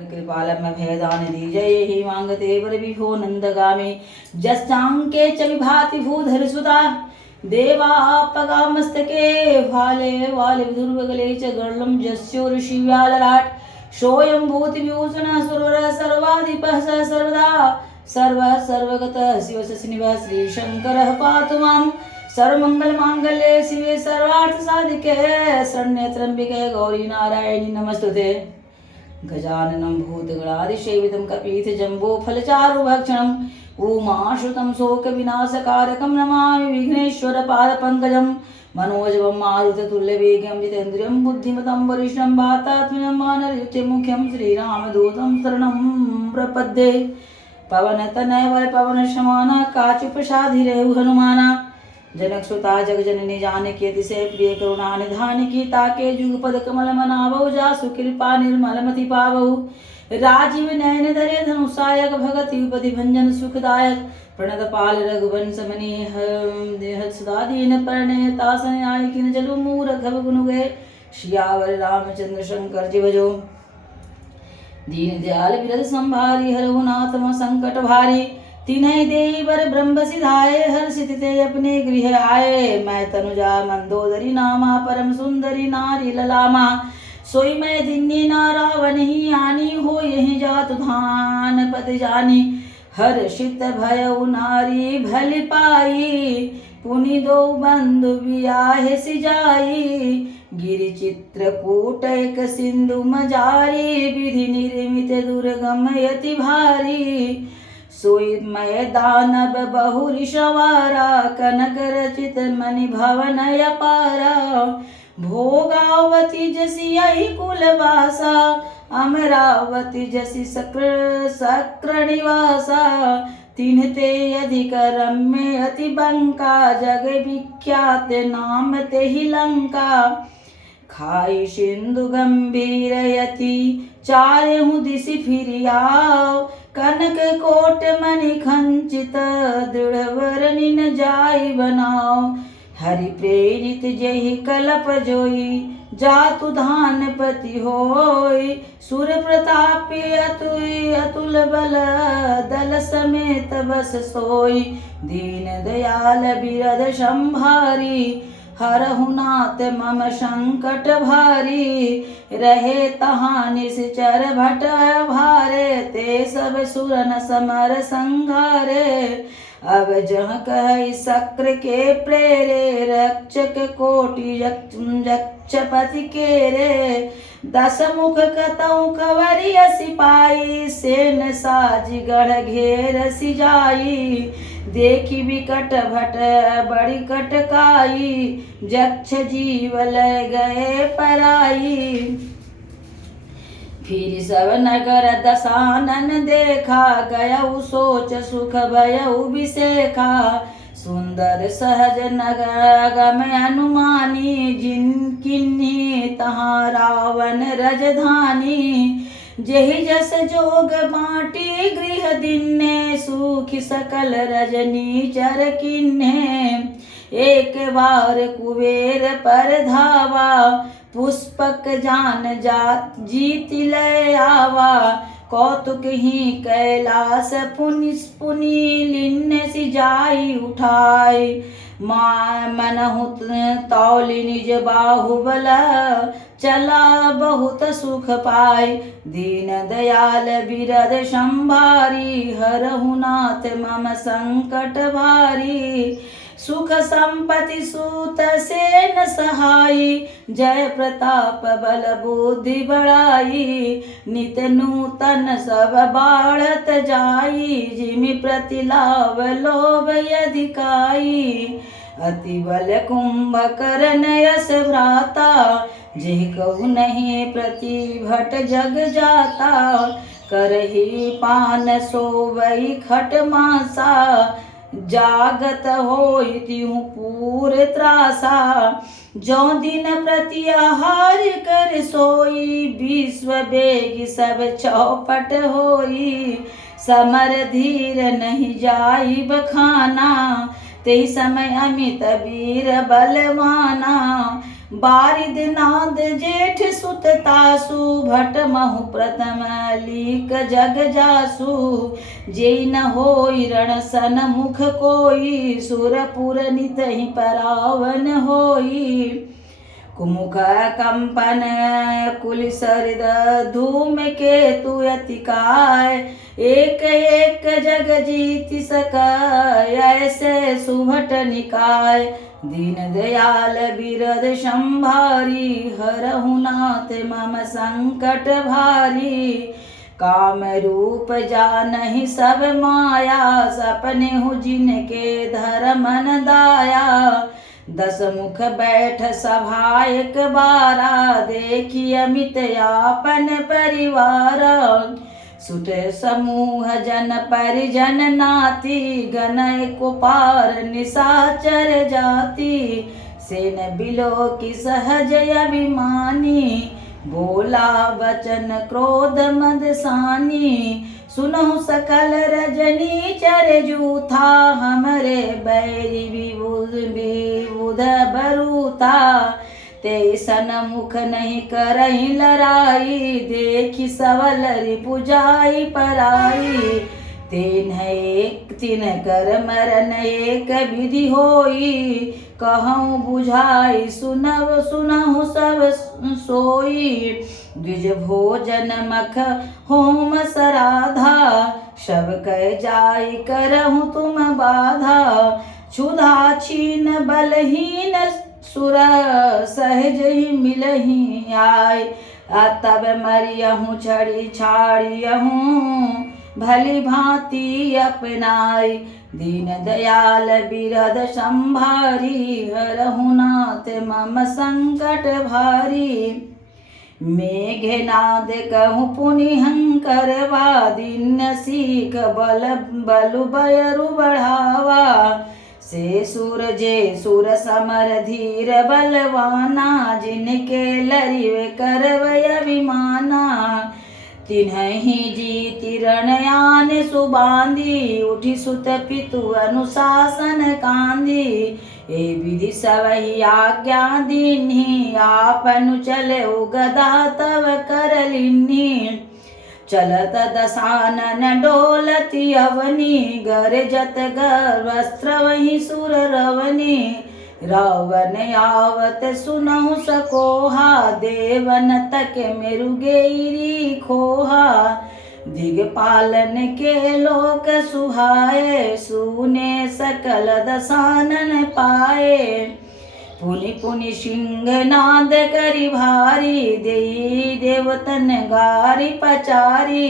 कृपालम भेदान दीजये हि मांगते वर विभो नंदगामी जस्तांके च विभाति भूधर सुता देवापगामस्तके भाले वाले दुर्वगले च गर्लम जस्यो ऋषिव्यालराट सोयं भूति विभूषण सुरवर सर्वाधिपः सर्वदा सर्व सर्वगतः शिव निभः श्री शंकरः पातु मां सर्वमंगल मांगल्ये शिवे सर्वार्थ साधिके शरण्ये त्र्यंबिके गौरी नारायणी नमस्तुते। गजाननं भूतगणादिसेवितं कपीतजम्बोफलचारुभक्षणम् उमाश्रुतं शोकविनाशकारकं नमामि विघ्नेश्वरपादपङ्कजं मनोजवं मारुततुल्यवेगं जितेन्द्रियं बुद्धिमतं वरिष्ठं वातात्मजं वानरयुतिमुख्यं श्रीरामदूतं शरणं प्रपद्ये। पवनतनय पवनशमाना काचुपसाधिरेव हनुमाना जनक सुता जग जननी जानकी अतिशय प्रिय करुणा निधान की ताके जुगपद कमल मनावो जासु कृपा निर्मल मति पावो राजीव नयन धरे धनुषायक भगति उपति भंजन सुखदायक प्रणत पाल रघुवंश मणि देह सदा दीन परणे तासन आय किन जलु मूरख गुनु गे श्यावर रामचंद्र शंकर जी भजो दीन दयाल विरद संभारी हरहु नाथ संकट भारी तिन्हि देई बर ब्रह्म सिधाए हर्षित ते अपने गृह आए। मैं तनुजा मंदोदरी नामा परम सुंदरी नारी ललामा सोई मैं दिन्नी नारावन ही आनी हो यही जात धान पद जानी हर्षित भयउ नारी भल पाई पुनि दो बंधु बियाहे सिजाई गिरि चित्रकूट एक सिंधु मजारी विधि निर्मित दुर्गम यति भारी सोई मय दानव बहुरी सवारा कनक रचित मणि भवन अपारा भोगावती जसी यही कुलवासा अमरावती जसी सक्र निवासा तिन्हते अधिक रम्य अति बंका जग विख्यात नाम ते ही लंका खाई सिंधु गंभीर यति चारेहु दिशि फिरियाओ कनक कोट मणि खंचित दृढ़ वरनिन जाई बनाओ हरि प्रेरित जहि कलप जोई जातु धान पति होय सुर प्रतापी अतुल बल दल समेत बस सोई दीन दयाल बिरद संभारी हरहु नाथ मम संकट भारी रहे तहाँ निश्चर भट भारे ते सब सुरन समर संघारे अब जह कह सक्र के प्रेरे रक्षक कोटि यक्षपति केरे दस मुख कतौ कवरिय सिपाही सेन साज गढ़ घेर सिजाई देखी विकट भट बड़ी कटकाई जक्ष जीव लय गए पराई फिर सब नगर दसानन देखा गयउ सोच सुख भयउ विसेखा सुंदर सहज नगर गम अनुमानी जिन किन्हीं तहाँ रावण रजधानी जेहि जस जोग बाटी गृह दिन्ने सुखी सकल रजनी चर किन्ने एक बार कुबेर पर धावा पुष्पक जान जात जीत लय आवा कौतुक ही कैलास पुनि लिन्न सिजाई उठाई मनहु तौली निज बाहुबल चला बहुत सुख पाई दीन दयाल बिरद संभारी हरहु नाथ मम संकट भारी सुख संपत्ति सूत सेन सहाई जय प्रताप बल बुद्धि बढ़ाई नित नूतन सब बाढ़त जाई जिमि प्रतिलाभ लोभ अधिकाई अति बल कुंभकर्ण यश भ्राता जिह कहु नहीं प्रतिभट जग जाता करही पान सोवई खट मासा जागत होई तिहु पूर त्रासा जो दिन प्रति आहार कर सोई विश्व बेग सब चौपट होई समर धीर नहीं जाई बखाना ते समय अमित वीर बलवाना बारिद नाद जेठ सुत तासु भट महु प्रथम लीक जग जासु जे न होई रण सन मुख कोई सुरपुर नितहि परावन होई कुमुख कंपन कुल सरद धूम केतु अतिकाय एक एक जग जीति सकाय ऐसे सुभट निकाय दीन दयाल बिरद संभारी हरहु नाथ मम संकट भारी काम रूप जानहि सब माया सपने हु जिनके धर्मन दाया दस मुख बैठ सभा एक बारा देखी अमित आपन परिवार सुत समूह जन परिजन नाती गनय कुपार निशाचर जाति सेन बिलो की सहज अभिमानी बोला वचन क्रोध मदसानी सुनो सकल रजनी चर जूथा हमरे बैरी विबुध बरूथा ते सन मुख नहीं करही लड़ाई देखी सवल रिपुजाई पराई तीन कर मरन एक विधि होई कहूँ बुझाई सुनहु सब सोई द्विज भोजन मख होम सराधा शव कह जाई करहु तुम बाधा क्षुधा छीन बलहीन सुर सहज ही मिलही आय तब मरियहूँ छड़ी छाड़ियहूँ भली भांति अपनाई दीन दयाल बिरद संभारी हरहु नाथ मम संकट भारी मेघनाद कहूँ पुनि हंकर वादिन सीख बलु बयरु बढ़ावा से सुर समर धीर बलवाना जिनके लरिवे करवय अभिमाना तिन्हि जीति रणयान सुबांधी उठी सुत पितु अनुशासन कांदी ए विधि सबहि आज्ञा दीन्हि आपनु चले गदा तव कर लिन्हि चलत दसानन डोलती अवनी गरजत वस्त्र वही सुर रवनी रावण आवत सुनहु सकोहा देवन तक मेरुगेरी खोहा दिगपालन के लोक सुहाए सुने सकल दसानन पाए पुनि पुनि सिंह नाद करि भारी देई देवतन गारी पचारी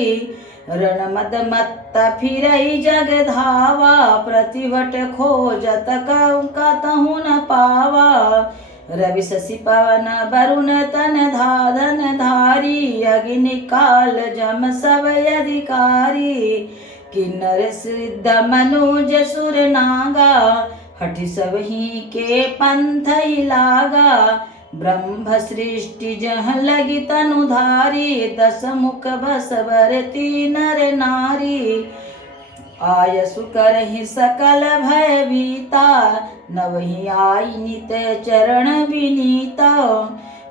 रण मद मत्त फिरई जग धावा प्रतिभट खोजत कतहु न पावा रवि शशि पवन वरुण तन धाधन धारी अग्नि काल जम सब अधिकारी किन्नर सिद्ध मनुज सुर नागा हठि सबही के पंथ लागा ब्रह्म सृष्टि जह लगी तनुधारी दस मुख बसवर नर नारी आयसु करहि सकल भय भीता नवहि आई नित चरण विनीता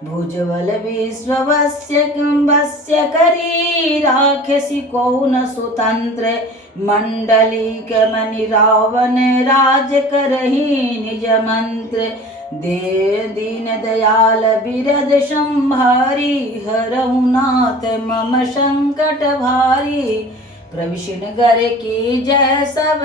भुजबल विश्ववस्य कुंभस्य करी राक्षसी कौन सुतंत्र मंडलिक मणि रावण राज करहि निज मंत्र दे दीन दयाल बिरद संभारी हरहु नाथ मम संकट भारी प्रविष्ण गर की जय सब